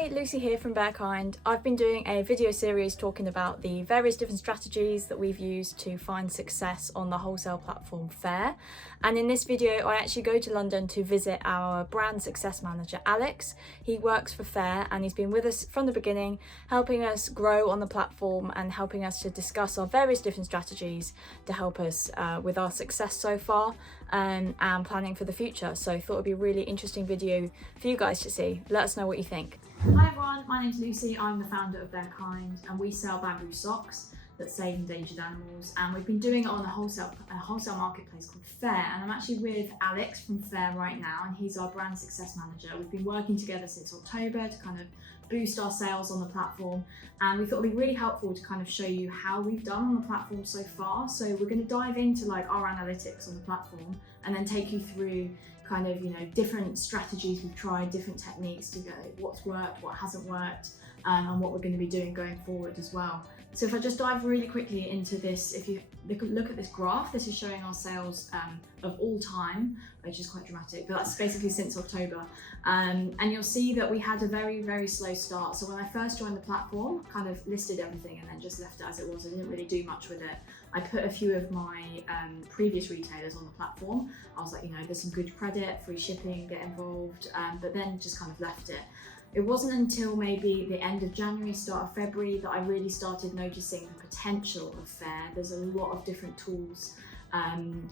Hi, Lucy here from Bearkind. I've been doing a video series talking about the various different strategies that we've used to find success on the wholesale platform Faire. And in this video, I actually go to London to visit our brand success manager, Alex. He works for Faire and he's been with us from the beginning, helping us grow on the platform and helping us to discuss our various different strategies to help us with our success so far and planning for the future. So I thought it'd be a really interesting video for you guys to see. Let us know what you think. Hi everyone, my name's Lucy. I'm the founder of Bearkind and we sell bamboo socks that save endangered animals, and we've been doing it on a wholesale marketplace called Faire, and I'm actually with Alex from Faire right now and he's our brand success manager. We've been working together since October to kind of boost our sales on the platform, and we thought it'd be really helpful to kind of show you how we've done on the platform so far. So we're going to dive into like our analytics on the platform and then take you through kind of, you know, different strategies we've tried, different techniques to go what's worked, what hasn't worked, and what we're going to be doing going forward as well. So if I just dive really quickly into this, if you look at this graph, this is showing our sales of all time, which is quite dramatic, but that's basically since October. And you'll see that we had a very, very slow start. So when I first joined the platform, kind of listed everything and then just left it as it was. I didn't really do much with it. I put a few of my previous retailers on the platform. I was like, you know, there's some good credit, free shipping, get involved, but then just kind of left it. It wasn't until maybe the end of January, start of February that I really started noticing the potential of Faire. There's a lot of different tools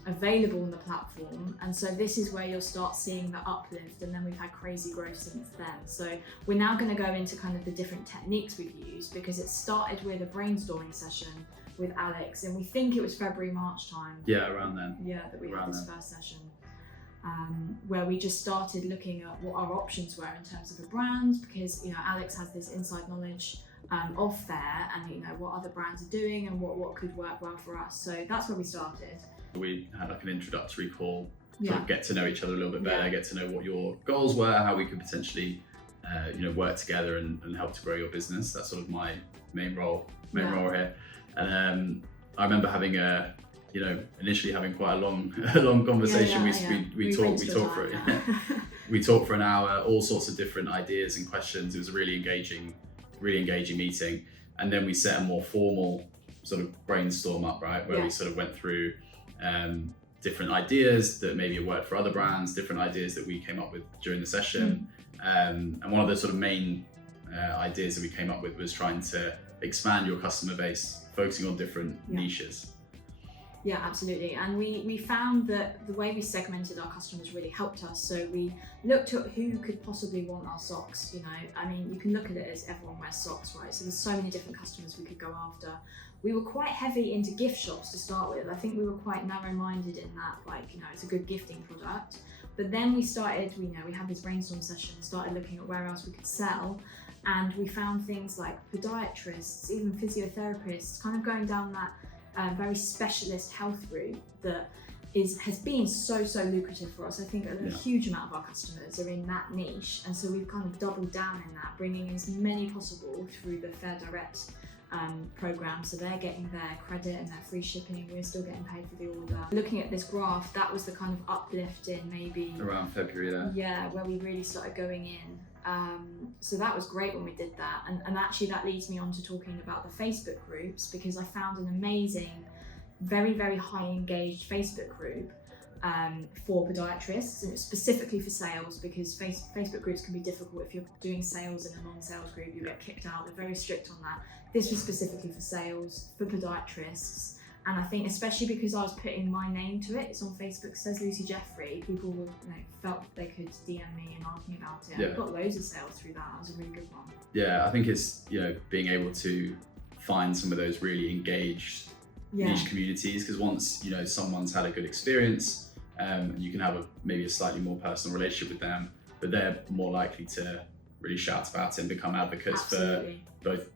available on the platform, and so this is where you'll start seeing the uplift, and then we've had crazy growth since then. So we're now going to go into kind of the different techniques we've used, because it started with a brainstorming session with Alex, and we think it was February, March time. Yeah, around then. Yeah, that we had this first session. Where we just started looking at what our options were in terms of a brand, because, you know, Alex has this inside knowledge of Faire and, you know, what other brands are doing and what could work well for us. So that's where we started. We had like an introductory call, sort of get to know each other a little bit better, get to know what your goals were, how we could potentially you know, work together and help to grow your business. That's sort of my main role here. And I remember having you know, initially having quite a long conversation. We talked for we talked for an hour, all sorts of different ideas and questions. It was a really engaging meeting. And then we set a more formal sort of brainstorm up, right, where we sort of went through different ideas that maybe worked for other brands, different ideas that we came up with during the session. And one of the sort of main ideas that we came up with was trying to expand your customer base, focusing on different niches. Yeah, absolutely. And we found that the way we segmented our customers really helped us. So we looked at who could possibly want our socks. You know, I mean, you can look at it as everyone wears socks, right? So there's so many different customers we could go after. We were quite heavy into gift shops to start with. I think we were quite narrow-minded in that, like, you know, it's a good gifting product. But then we started, you know, we had this brainstorm session, started looking at where else we could sell. And we found things like podiatrists, even physiotherapists, kind of going down that very specialist health route that has been so lucrative for us. I think a huge amount of our customers are in that niche, and so we've kind of doubled down in that, bringing as many possible through the Faire Direct program, so they're getting their credit and their free shipping. We're still getting paid for the order. Looking at this graph, that was the kind of uplift in maybe around February there. Yeah, where we really started going in. So that was great when we did that, and actually that leads me on to talking about the Facebook groups, because I found an amazing, very high engaged Facebook group for podiatrists, and it's specifically for sales, because Facebook groups can be difficult. If you're doing sales in a non-sales group, you get kicked out. They're very strict on that. This was specifically for sales, for podiatrists. And I think especially because I was putting my name to it, it's on Facebook, it says Lucy Jeffrey, people will, you know, felt they could DM me and ask me about it. I got loads of sales through that. That was a really good one. Yeah, I think it's, you know, being able to find some of those really engaged niche communities, because once, you know, someone's had a good experience, you can have maybe a slightly more personal relationship with them, but they're more likely to really shout about it and become advocates for both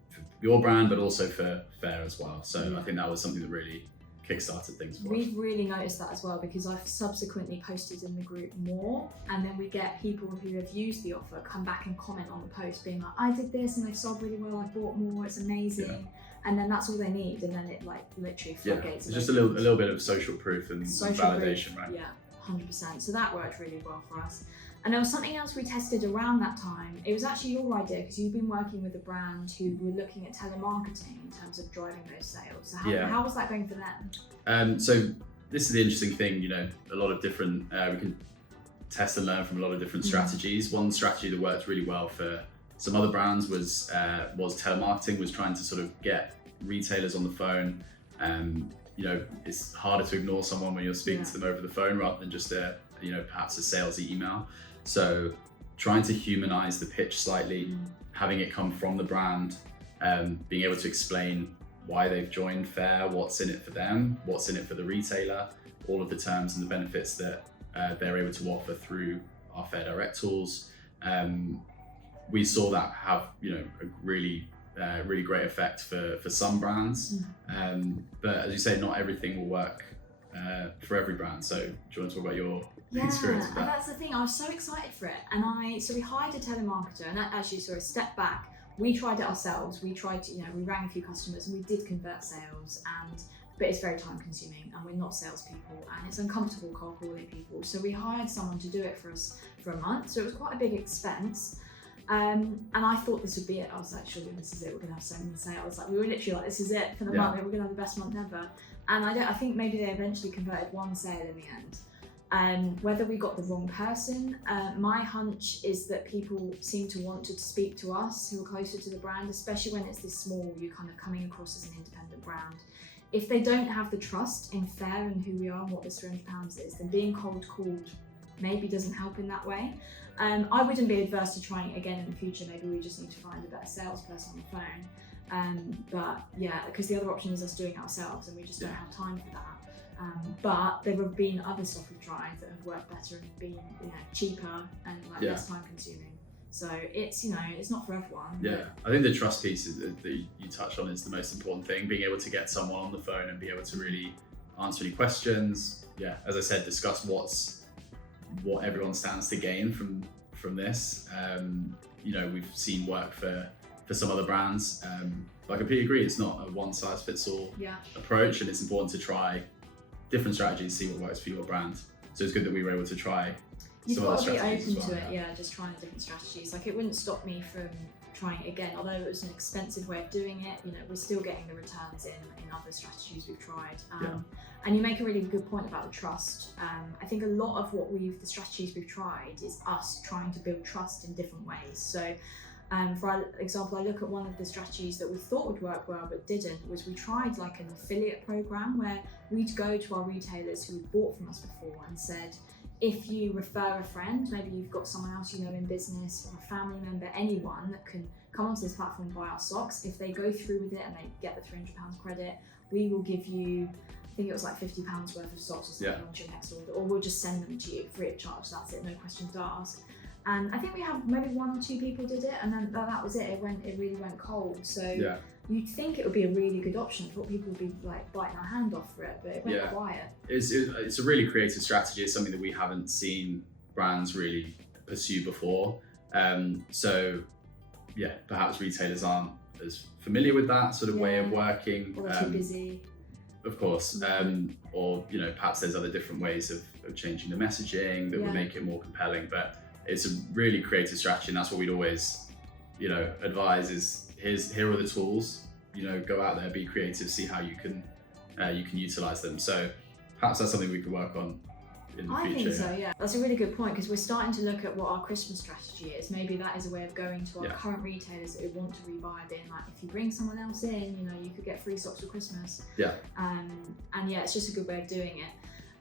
your brand, but also for Faire as well. So I think that was something that really kickstarted things for us. We've really noticed that as well, because I've subsequently posted in the group more, and then we get people who have used the offer come back and comment on the post being like, I did this and they sold really well, I bought more, it's amazing. And then that's all they need, and then it like literally floodgates. It's just a little bit of social proof and validation, right? Yeah, 100%. So that worked really well for us. And there was something else we tested around that time. It was actually your idea because you've been working with a brand who were looking at telemarketing in terms of driving those sales. So how was that going for them? So this is the interesting thing, a lot of different, we can test and learn from a lot of different strategies. One strategy that worked really well for some other brands was telemarketing, was trying to sort of get retailers on the phone. It's harder to ignore someone when you're speaking to them over the phone rather than just perhaps a salesy email. So trying to humanize the pitch slightly, having it come from the brand, being able to explain why they've joined Faire, what's in it for them, what's in it for the retailer, all of the terms and the benefits that they're able to offer through our Faire Direct tools. We saw that have a really great effect for some brands, but as you say, not everything will work for every brand. So do you want to talk about your experience with that? And that's the thing, I was so excited for it. And so we hired a telemarketer, and actually sort of step back, we tried it ourselves. We tried to, we rang a few customers and we did convert sales, but it's very time consuming and we're not salespeople and it's uncomfortable cold calling people. So we hired someone to do it for us for a month. So it was quite a big expense. And I thought this would be it. I was like, surely this is it. We're going to have so many sales. Like we were literally like, this is it for the month. We're going to have the best month ever. And I think maybe they eventually converted one sale in the end. Whether we got the wrong person, my hunch is that people seem to want to speak to us who are closer to the brand, especially when it's this small, you're kind of coming across as an independent brand. If they don't have the trust in Faire and who we are and what this £300 is, then being cold called maybe doesn't help in that way. I wouldn't be adverse to trying it again in the future. Maybe we just need to find a better salesperson on the phone. But yeah, because the other option is us doing it ourselves and we just don't have time for that. But there have been other stuff we've tried that have worked better and been cheaper and less time consuming. So it's it's not for everyone. Yeah, I think the trust piece that you touched on is the most important thing. Being able to get someone on the phone and be able to really answer any questions. Yeah, as I said, discuss what everyone stands to gain from this. We've seen work for some other brands. But I completely agree. It's not a one size fits all approach, and it's important to try different strategies, see what works for your brand. So it's good that we were able to try some other strategies. You've got to be open to it, just trying different strategies. Like it wouldn't stop me from trying it again, although it was an expensive way of doing it. We're still getting the returns in other strategies we've tried. And you make a really good point about the trust. I think a lot of the strategies we've tried is us trying to build trust in different ways. So for example, I look at one of the strategies that we thought would work well but didn't, was we tried like an affiliate program where we'd go to our retailers who had bought from us before and said, if you refer a friend, maybe you've got someone else in business or a family member, anyone that can come onto this platform and buy our socks, if they go through with it and they get the £300 credit, we will give you, I think it was like £50 worth of socks or something onto your next order, or we'll just send them to you free of charge. That's it, no questions asked. And I think we have maybe 1 or 2 people did it, and then that was it. It really went cold. So you'd think it would be a really good option. I thought people would be like biting our hand off for it, but it went quiet. It's a really creative strategy. It's something that we haven't seen brands really pursue before. Perhaps retailers aren't as familiar with that sort of way of working. Or too busy. Of course, or perhaps there's other different ways of changing the messaging that would make it more compelling. But it's a really creative strategy, and that's what we'd always, advise is here are the tools. Go out there, be creative, see how you can utilize them. So perhaps that's something we could work on in the future. I think so, yeah. That's a really good point, because we're starting to look at what our Christmas strategy is. Maybe that is a way of going to our current retailers that want to rebuy, being like, if you bring someone else in, you could get free socks for Christmas. It's just a good way of doing it.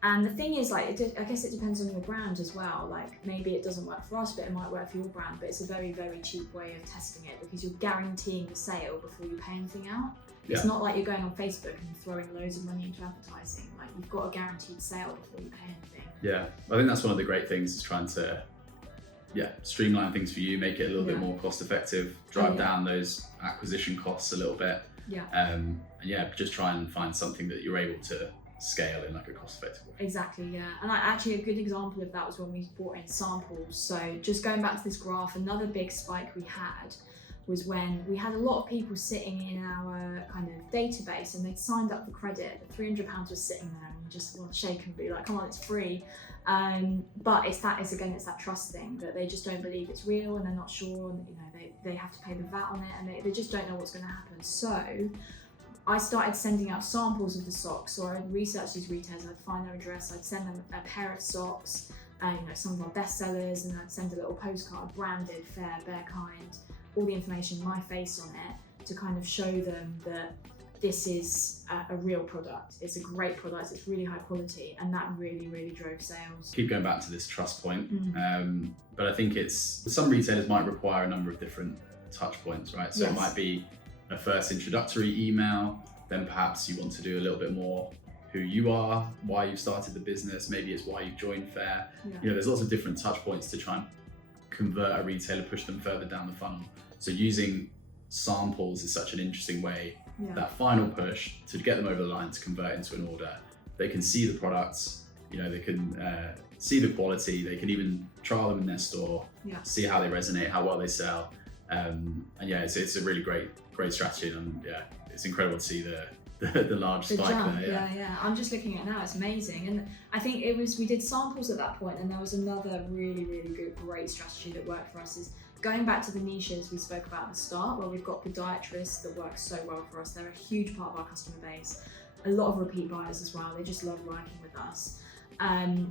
And the thing is, I guess it depends on your brand as well. Like maybe it doesn't work for us, but it might work for your brand. But it's a very, very cheap way of testing it, because you're guaranteeing the sale before you pay anything out. It's not like you're going on Facebook and throwing loads of money into advertising. Like you've got a guaranteed sale before you pay anything. Yeah, I think that's one of the great things, is trying to streamline things for you, make it a little bit more cost effective, drive down those acquisition costs a little bit. Just try and find something that you're able to scale in like a cost-effective way. Exactly, yeah. And actually a good example of that was when we brought in samples. So just going back to this graph, another big spike we had was when we had a lot of people sitting in our kind of database and they'd signed up for credit, but £300 was sitting there and you just want to shake and be like, come on, it's free. But it's that trust thing, that they just don't believe it's real and they're not sure, and they have to pay the VAT on it and they just don't know what's going to happen. So I started sending out samples of the socks. So I'd research these retailers, I'd find their address, I'd send them a pair of socks, some of our best sellers, and I'd send a little postcard branded Faire, Bearkind, all the information, my face on it, to kind of show them that this is a real product. It's a great product, it's really high quality, and that really, really drove sales. Keep going back to this trust point, but I think some retailers might require a number of different touch points, right? So It might be a first introductory email, then perhaps you want to do a little bit more who you are, why you started the business, maybe it's why you joined Faire. There's lots of different touch points to try and convert a retailer, push them further down the funnel. So using samples is such an interesting way, that final push to get them over the line to convert into an order. They can see the products, they can see the quality, they can even trial them in their store, see how they resonate, how well they sell. It's a really great strategy, and it's incredible to see the large spike jump, there. Yeah. I'm just looking at it now, it's amazing. And I think we did samples at that point, and there was another really, really great strategy that worked for us, is going back to the niches we spoke about at the start, where we've got podiatrists that work so well for us. They're a huge part of our customer base, a lot of repeat buyers as well. They just love working with us.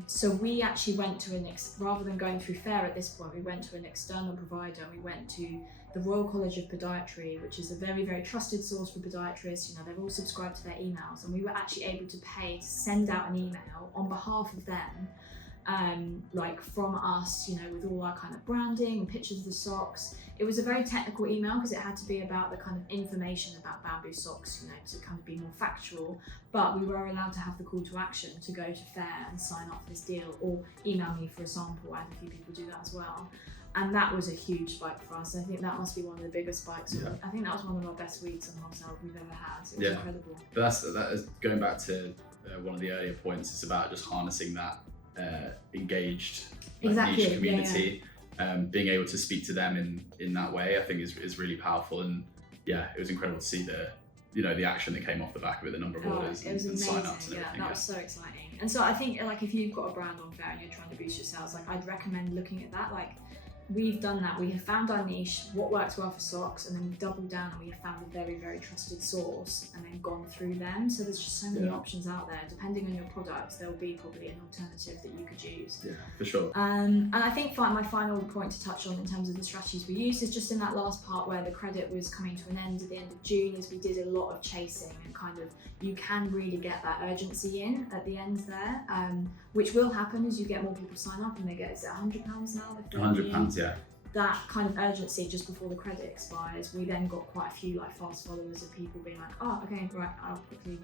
So we actually went to rather than going through Faire at this point, we went to an external provider. We went to the Royal College of Podiatry, which is a very, very trusted source for podiatrists. They're all subscribed to their emails, and we were actually able to pay to send out an email on behalf of them, from us, with all our kind of branding and pictures of the socks. It was a very technical email because it had to be about the kind of information about bamboo socks, to kind of be more factual, but we were allowed to have the call to action to go to Faire and sign up for this deal, or email me for a sample. I had a few people do that as well. And that was a huge spike for us. I think that must be one of the biggest spikes. I think that was one of our best weeks on wholesale we've ever had. It was incredible. But that is going back to one of the earlier points. It's about just harnessing that engaged niche community. Being able to speak to them in that way, I think is really powerful. And it was incredible to see the action that came off the back of it, the number of orders and sign-ups and everything. That was so exciting. And so I think if you've got a brand on Faire and you're trying to boost your sales, I'd recommend looking at that. We've done that. We have found our niche, what works well for socks, and then we've doubled down and we have found a very, very trusted source and then gone through them. So there's just so many options out there. Depending on your products, there'll be probably an alternative that you could use. Yeah, for sure. And I think my final point to touch on in terms of the strategies we used is just in that last part where the credit was coming to an end at the end of June, is we did a lot of chasing and kind of, you can really get that urgency in at the end there, which will happen as you get more people sign up and they get, is it £100 now? £100, yeah. That kind of urgency just before the credit expires, we then got quite a few fast followers of people being like, oh, okay, right, I'll quickly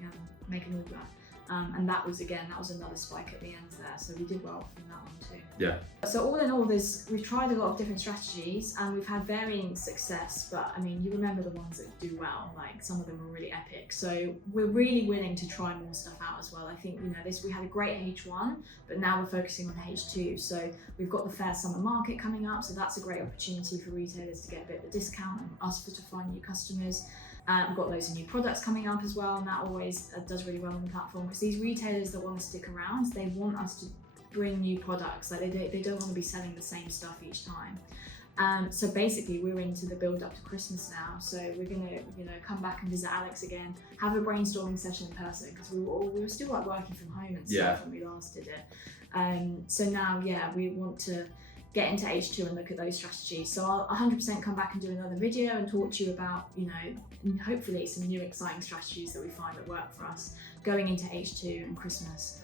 make an order. And that was another spike at the end there. So we did well from that one too. Yeah. So all in all, we've tried a lot of different strategies and we've had varying success, but you remember the ones that do well, some of them were really epic. So we're really willing to try more stuff out as well. I think, we had a great H1, but now we're focusing on H2. So we've got the Faire Summer Market coming up. So that's a great opportunity for retailers to get a bit of a discount and us to find new customers. We've got loads of new products coming up as well, and that always does really well on the platform, because these retailers that want to stick around, they want us to bring new products. They don't want to be selling the same stuff each time. So basically, we're into the build up to Christmas now. So we're gonna, come back and visit Alex again, have a brainstorming session in person, because we were still working from home and stuff when we last did it. So now, we want to get into H2 and look at those strategies. So I'll 100% come back and do another video and talk to you about, hopefully some new exciting strategies that we find that work for us going into H2 and Christmas.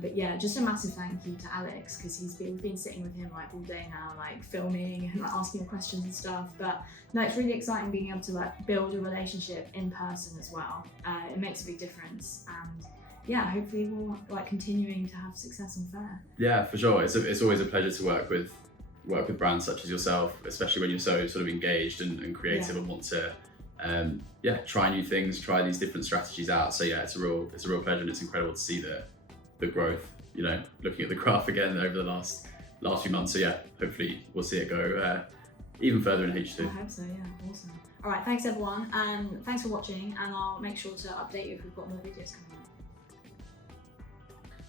But just a massive thank you to Alex, because we've been sitting with him all day now, filming and asking him questions and stuff. But no, it's really exciting being able to build a relationship in person as well. It makes a big difference, and hopefully we'll continuing to have success on Faire. Yeah, for sure. It's always a pleasure to work with brands such as yourself, especially when you're so sort of engaged and creative and want to try new things, try these different strategies out. So it's a real pleasure, and it's incredible to see the growth, looking at the graph again over the last few months. So hopefully we'll see it go even further in H2. I hope so, yeah, awesome. All right, thanks everyone, and thanks for watching, and I'll make sure to update you if we've got more videos coming up.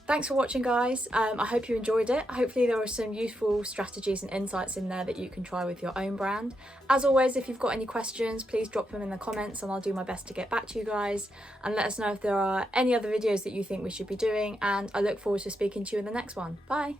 Thanks for watching, guys. I hope you enjoyed it. Hopefully there were some useful strategies and insights in there that you can try with your own brand. As always, if you've got any questions, please drop them in the comments and I'll do my best to get back to you guys. And let us know if there are any other videos that you think we should be doing, and I look forward to speaking to you in the next one. Bye!